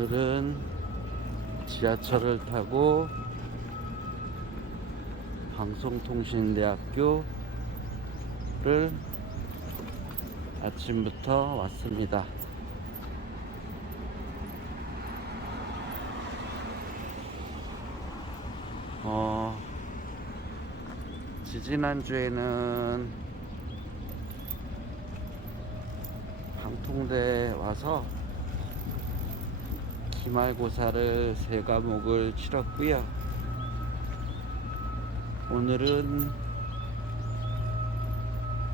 오늘은 지하철을 타고 방송통신대학교를 아침부터 왔습니다. 어, 지지난주에는 방통대 와서 기말고사를 세 과목을 치렀고요. 오늘은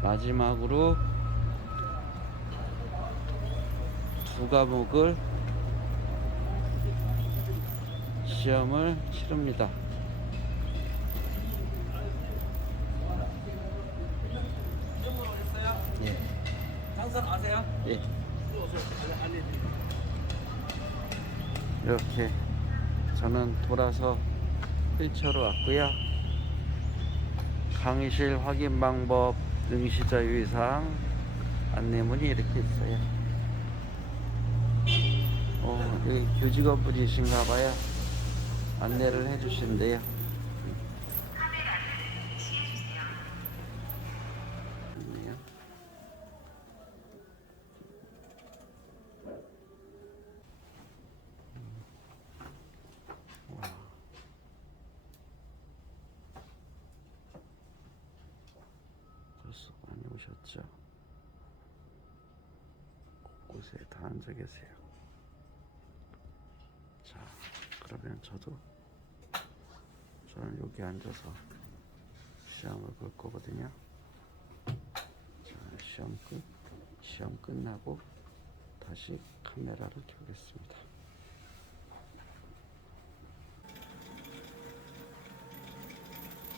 마지막으로 두 과목을 시험을 치릅니다. 이렇게 저는 돌아서 1차로 왔고요. 강의실 확인 방법, 응시자 유의사항 안내문이 이렇게 있어요. 어, 여기 교직원 분이신가 봐요. 안내를 해주신대요. 오셨죠? 곳곳에 다 앉아 계세요. 자, 그러면 저도 저는 여기 앉아서 시험을 볼 거거든요. 자, 시험 끝, 시험 끝나고 다시 카메라를 켜겠습니다.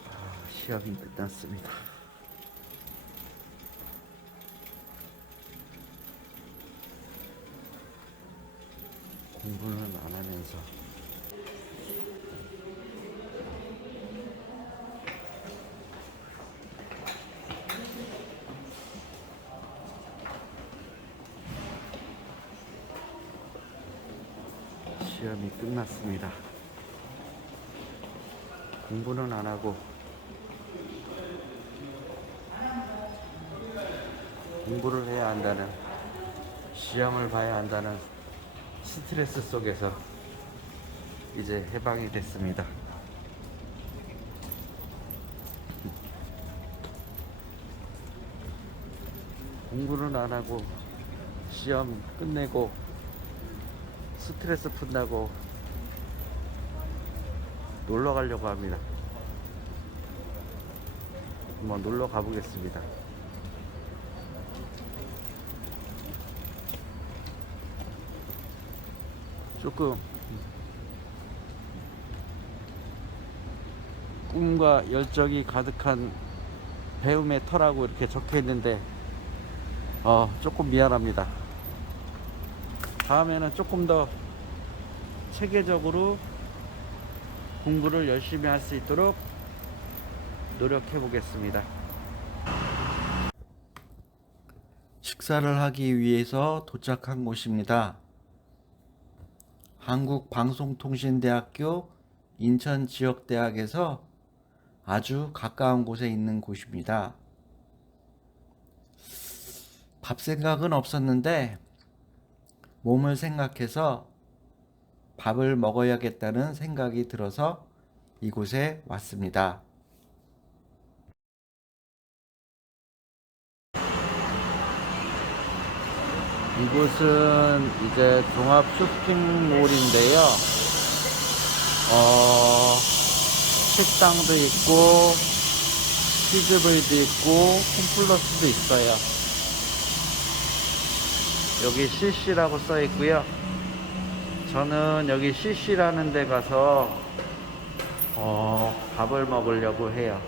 아, 시험이 끝났습니다. 공부는 안 하면서 시험이 끝났습니다. 공부는 안 하고 공부를 해야 한다는 시험을 봐야 한다는 스트레스 속에서 이제 해방이 됐습니다. 공부는 안 하고 시험 끝내고 스트레스 푼다고 놀러 가려고 합니다. 한번 놀러 가보겠습니다. 조금 꿈과 열정이 가득한 배움의 터라고 이렇게 적혀 있는데 어 조금 미안합니다. 다음에는 조금 더 체계적으로 공부를 열심히 할 수 있도록 노력해 보겠습니다. 식사를 하기 위해서 도착한 곳입니다. 한국방송통신대학교 인천지역대학에서 아주 가까운 곳에 있는 곳입니다. 밥 생각은 없었는데 몸을 생각해서 밥을 먹어야겠다는 생각이 들어서 이곳에 왔습니다. 이곳은 이제 종합 쇼핑몰인데요. 어, 식당도 있고, 치즈볼도 있고, 홈플러스도 있어요. 여기 CC라고 써 있고요. 저는 여기 CC라는 데 가서 어, 밥을 먹으려고 해요.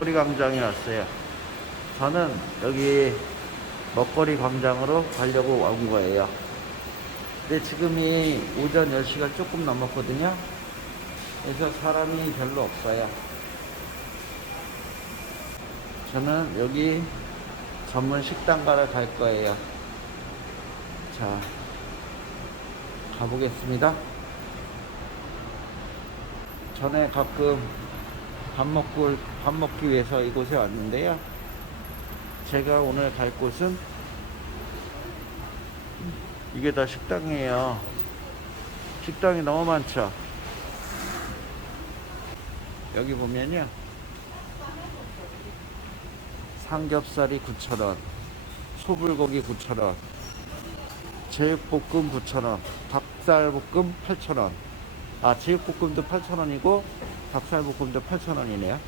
우리 광장에 왔어요. 저는 여기 먹거리 광장으로 가려고 온 거예요. 근데 지금이 오전 10시가 조금 넘었거든요. 그래서 사람이 별로 없어요. 저는 여기 전문 식당가를 갈 거예요. 자, 가보겠습니다. 전에 가끔 밥 먹고 밥 먹기 위해서 이곳에 왔는데요. 제가 오늘 갈 곳은 이게 다 식당이에요. 식당이 너무 많죠. 여기 보면요. 삼겹살이 9,000원, 소불고기 9,000원, 제육볶음 9,000원, 닭살볶음 8,000원. 아, 제육볶음도 8,000원이고 닭살볶음도 8,000원이네요.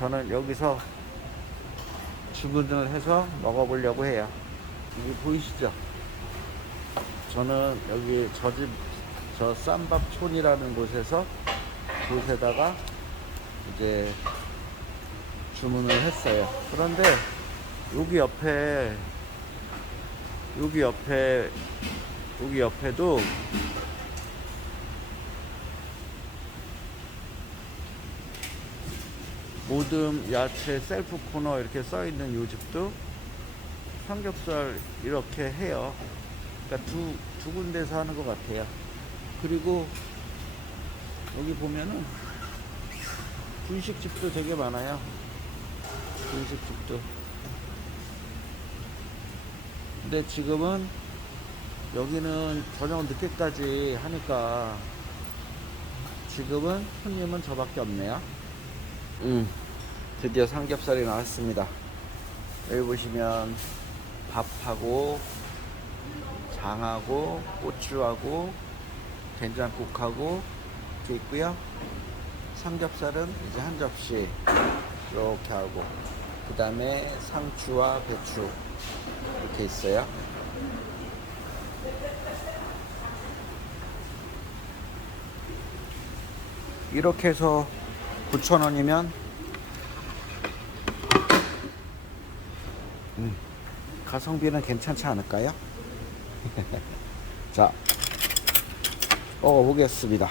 저는 여기서 주문을 해서 먹어보려고 해요. 여기 보이시죠? 저는 여기 저 집, 저 쌈밥촌이라는 곳에서 곳에다가 이제 주문을 했어요. 그런데 여기 옆에 여기 옆에 여기 옆에도 모듬 야채 셀프 코너 이렇게 써 있는 요 집도 삼겹살 이렇게 해요. 그러니까 두, 두 군데서 하는 것 같아요. 그리고 여기 보면은 분식집도 되게 많아요. 분식집도. 근데 지금은 여기는 저녁 늦게까지 하니까 지금은 손님은 저밖에 없네요. 음, 드디어 삼겹살이 나왔습니다. 여기 보시면 밥하고 장하고 고추하고 된장국하고 이렇게 있고요. 삼겹살은 이제 한 접시 이렇게 하고 그 다음에 상추와 배추 이렇게 있어요. 이렇게 해서 9,000원이면 음, 가성비는 괜찮지 않을까요? 자, 먹어보겠습니다.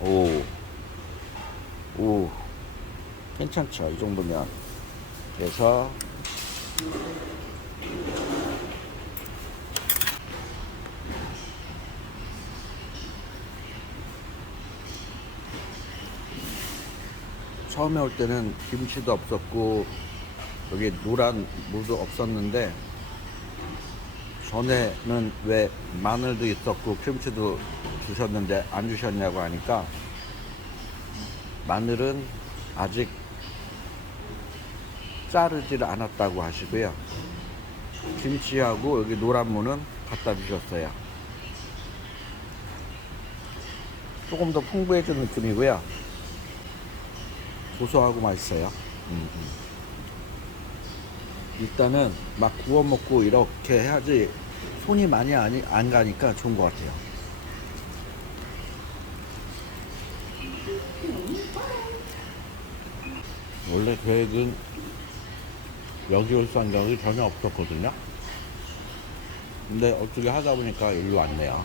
오, 오, 괜찮죠? 이 정도면. 그래서, 처음에 올 때는 김치도 없었고, 여기 노란 무도 없었는데, 전에는 왜 마늘도 있었고, 김치도 주셨는데 안 주셨냐고 하니까, 마늘은 아직 자르지를 않았다고 하시고요. 김치하고 여기 노란 무는 갖다 주셨어요. 조금 더 풍부해진 느낌이고요. 고소하고 맛있어요. 음, 음. 일단은 막 구워 먹고 이렇게 해야지 손이 많이 안, 안 가니까 좋은 것 같아요. 원래 계획은 여기 올 생각이 전혀 없었거든요. 근데 어떻게 하다 보니까 여기로 왔네요.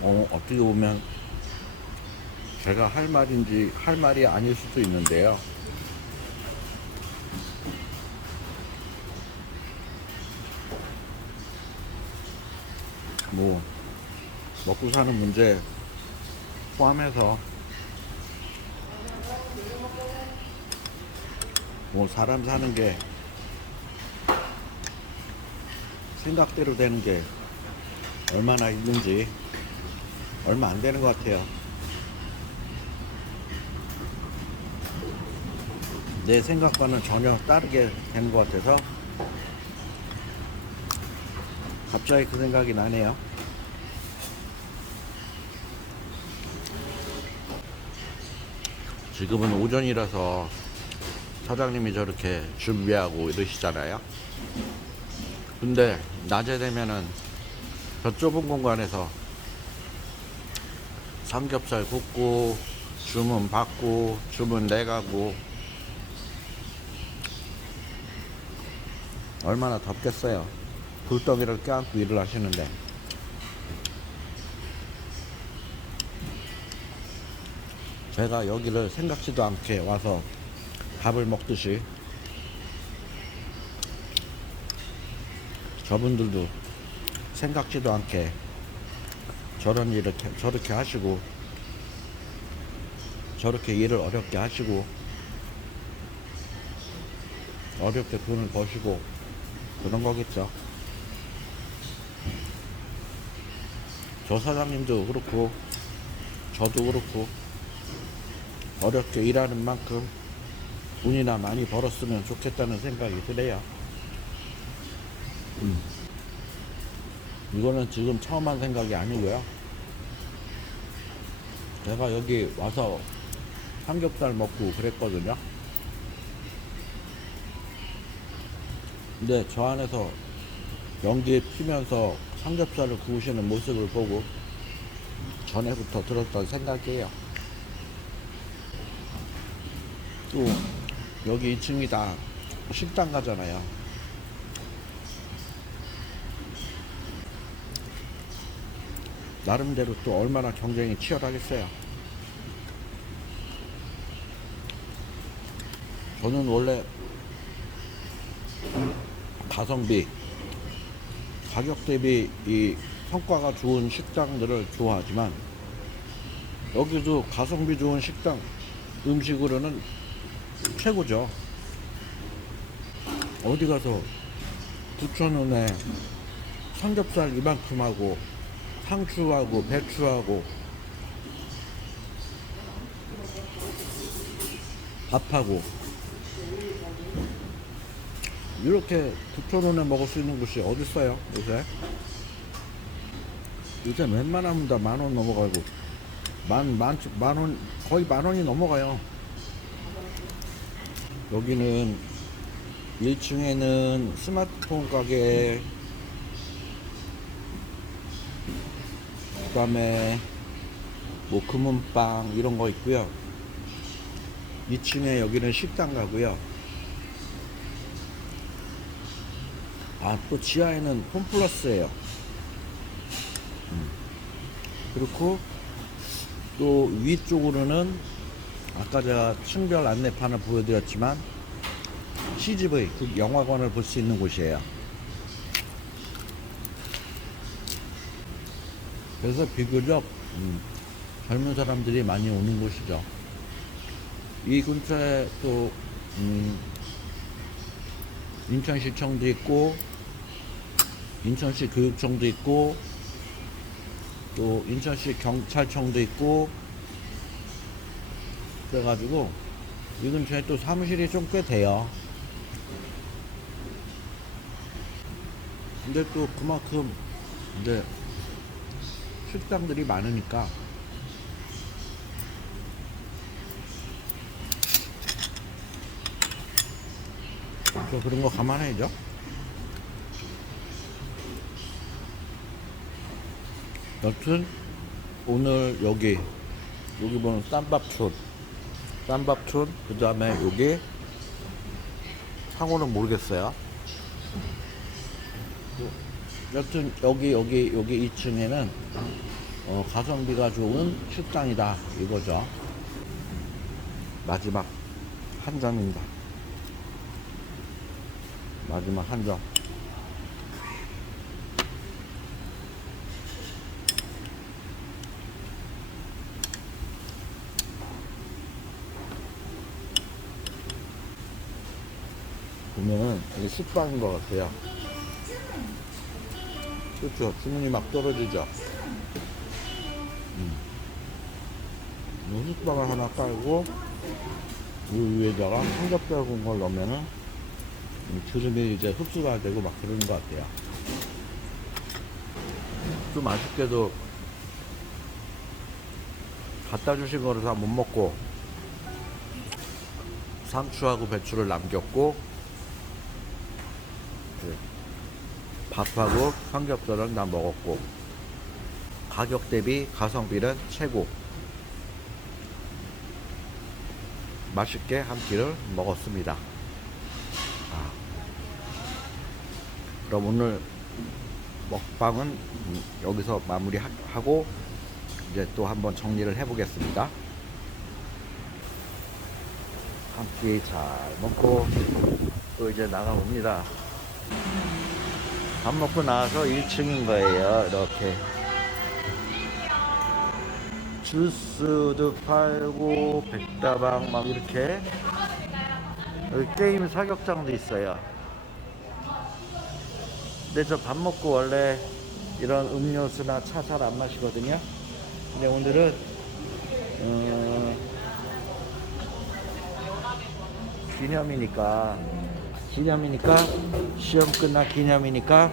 어, 어떻게 보면 제가 할 말인지 할 말이 아닐 수도 있는데요. 뭐 먹고 사는 문제 포함해서 뭐 사람 사는 게 생각대로 되는 게 얼마나 있는지 얼마 안 되는 것 같아요. 내 생각과는 전혀 다르게 되는 것 같아서 갑자기 그 생각이 나네요. 지금은 오전이라서 사장님이 저렇게 준비하고 이러시잖아요. 근데 낮에 되면은 저 좁은 공간에서 삼겹살 굽고 주문 받고 주문 내가고 얼마나 덥겠어요. 불덩이를 껴안고 일을 하시는데 제가 여기를 생각지도 않게 와서 밥을 먹듯이 저분들도 생각지도 않게 저런 일을 게- 저렇게 하시고 저렇게 일을 어렵게 하시고 어렵게 돈을 버시고 그런 거겠죠. 저 사장님도 그렇고 저도 그렇고 어렵게 일하는 만큼 돈이나 많이 벌었으면 좋겠다는 생각이 드네요. 음. 이거는 지금 처음 한 생각이 아니고요. 제가 여기 와서 삼겹살 먹고 그랬거든요. 근데 저 안에서 연기 피면서 삼겹살을 구우시는 모습을 보고 전에부터 들었던 생각이에요. 또 여기 2층이 다 식당 가잖아요. 나름대로 또 얼마나 경쟁이 치열하겠어요. 저는 원래 가성비 가격 대비 이 성과가 좋은 식당들을 좋아하지만 여기도 가성비 좋은 식당 음식으로는 최고죠. 어디 가서 9,000원에 삼겹살 이만큼 하고 상추하고 배추하고 밥하고 이렇게 9,000원에 먹을 수 있는 곳이 어디 있어요 요새? 요새 웬만하면 다 만 원 넘어가고 만, 만, 만 원, 거의 만 원이 넘어가요. 여기는 1층에는 스마트폰 가게, 그 다음에 뭐 금은빵 이런 거 있고요. 2층에 여기는 식당 가고요. 아, 또 지하에는 홈플러스예요. 음. 그렇고 또 위쪽으로는 아까 제가 층별 안내판을 보여드렸지만 CGV 그 영화관을 볼 수 있는 곳이에요. 그래서 비교적 음, 젊은 사람들이 많이 오는 곳이죠. 이 근처에 또 음, 인천시청도 있고 인천시 교육청도 있고 또 인천시 경찰청도 있고 그래가지고 이 근처에 또 사무실이 좀 꽤 돼요. 근데 또 그만큼 이제 식당들이 많으니까 또 그런 거 감안해야죠. 여튼 오늘 여기 여기 보는 쌈밥촌 쌈밥촌 그 다음에 여기 상호는 모르겠어요. 여튼 여기 여기 여기 2층에는 어, 가성비가 좋은 식당이다 이거죠. 마지막 한 잔입니다. 마지막 한잔 보면은 이게 식빵인 것 같아요. 그렇죠. 주문이 막 떨어지죠. 음. 이 식빵을 하나 깔고 이 위에다가 삼겹살 구운 걸 넣으면은 이 기름이 이제 흡수가 되고 막 그러는 것 같아요. 좀 아쉽게도 갖다 주신 거를 다 못 먹고 상추하고 배추를 남겼고 밥하고 삼겹살은 다 먹었고 가격 대비 가성비는 최고 맛있게 한 끼를 먹었습니다 아. 그럼 오늘 먹방은 음, 여기서 마무리하고 이제 또 한번 정리를 해 보겠습니다 한끼잘 먹고 또 이제 나가봅니다. 밥 먹고 나와서 1층인 거예요. 이렇게. 주스도 팔고 백다방 막 이렇게 게임 사격장도 있어요. 근데 저 밥 먹고 원래 이런 음료수나 차 잘 안 마시거든요. 근데 오늘은 어, 기념이니까 기념이니까 시험 끝나 기념이니까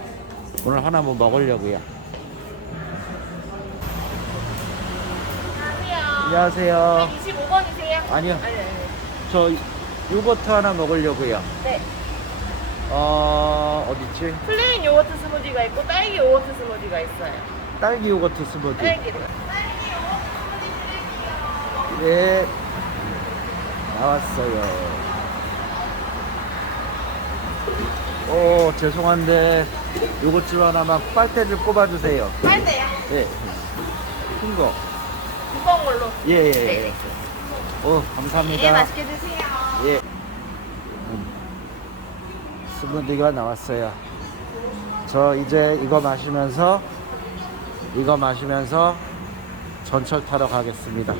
오늘 하나 뭐 먹으려고요. 안녕하세요. 안녕하세요. 25번이세요? 아니요. 아니, 아니. 저 요거트 하나 먹으려고요. 네. 어 어딨지? 플레인 요거트 스무디가 있고 딸기 요거트 스무디가 있어요. 딸기 요거트 스무디. 딸기로. 네. 나왔어요. 오, 죄송한데, 요거트 하나만 빨대를 꼽아주세요. 빨대요. 예. 큰 거. 두꺼운 걸로. 예, 예, 예. 네. 오, 감사합니다. 네, 맛있게 드세요. 예. 음. 스무디가 나왔어요. 저 이제 이거 마시면서, 이거 마시면서 전철 타러 가겠습니다.